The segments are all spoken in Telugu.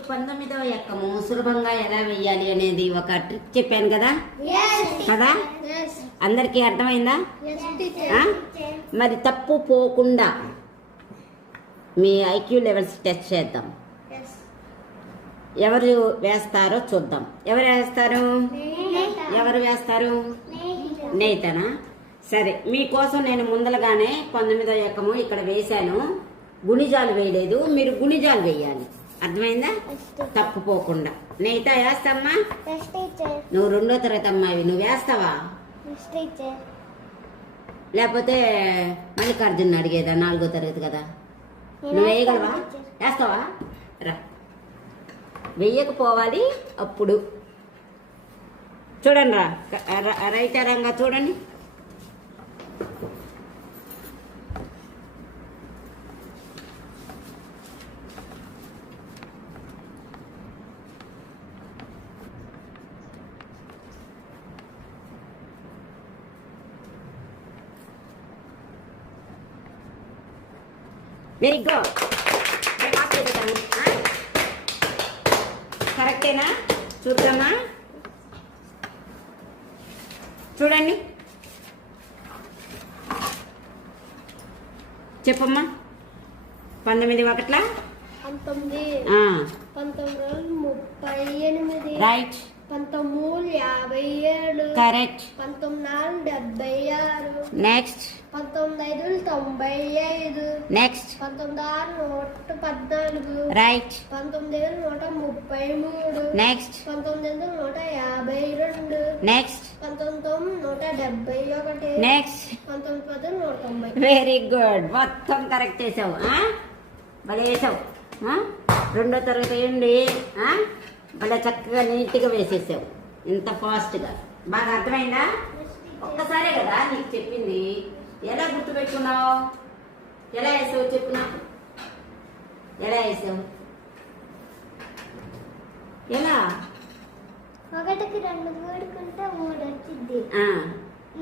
ఇప్పుడు 19వ ఎక్కము సులభంగా ఎలా వేయాలి అనేది ఒక ట్రిక్ చెప్పాను కదా కదా అందరికీ అర్థమైందా? మరి తప్పు పోకుండా మీ ఐక్యూ లెవెల్స్ టెస్ట్ చేద్దాం. ఎవరు వేస్తారో చూద్దాం. ఎవరు వేస్తారు? నేతనా? సరే, మీకోసం నేను ముందలగానే 19వ ఎక్కము ఇక్కడ వేశాను. గుణిజాలు వేయలేదు, మీరు గుణిజాలు వేయాలి. అర్థమైందా? తప్పుపోకుండా. నేత వేస్తామ్మా. నువ్వు 2వ తరగతి అమ్మాయి, నువ్వు వేస్తావా? లేకపోతే మల్లికార్జున్ అడిగేదా? 4వ తరగతి కదా, నువ్వు వేయగలవా? వేస్తావా? రా, వెయ్యకపోవాలి. అప్పుడు చూడండి రా, రైతారంగా చూడండి. Very good. కరెక్టేనా? చూద్దామా? చూడండి, చెప్పమ్మా. 19 ఒకట్లా 1938 right. 1957 correct. 1976 next. 1995 next. 1914 right. 1933 next. 1952 next. 1971 next. 1990. Very good, మొత్తం కరెక్ట్ వేసావు. భలే వేసావు. 2వ తరగతి అయ్యండి, భలే చక్కగా నీట్గా వేసేసావు. ఇంత ఫాస్ట్గా. బాగా అర్థమైందా? ఒక్కసారే కదా నీకు చెప్పింది. ఎలా గుర్తుపెట్టుకున్నావు? ఎలా వేసావు చెప్పు నాకు. ఎలా వేసావు? ఎలా? 1కి 2 కూడుకుంటే 3 వచ్చింది.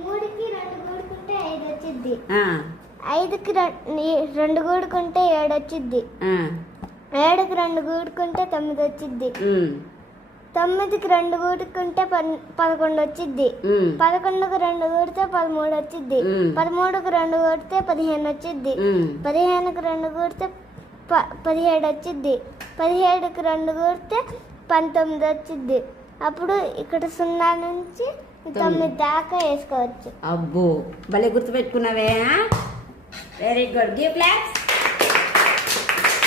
3కి 2 కూడుకుంటే 5 వచ్చింది. 5కి 2 కూడుకుంటే 7 వచ్చింది. 7కి 2 కూడుకుంటే 9 వచ్చింది. 9కి 2 కూడుకుంటే 11 వచ్చింది. 11కి 2 కూడితే 13 వచ్చింది. 13కి 2 కూడితే 15 వచ్చింది. 15కి 2 కూడితే 17 వచ్చింది. 17కి 2 కూడితే 19 వచ్చింది. అప్పుడు ఇక్కడ 0 నుంచి 9 దాకా వేసుకోవచ్చు. అబ్బో, భలే గుర్తుపెట్టుకున్నావే. Very good. Give claps.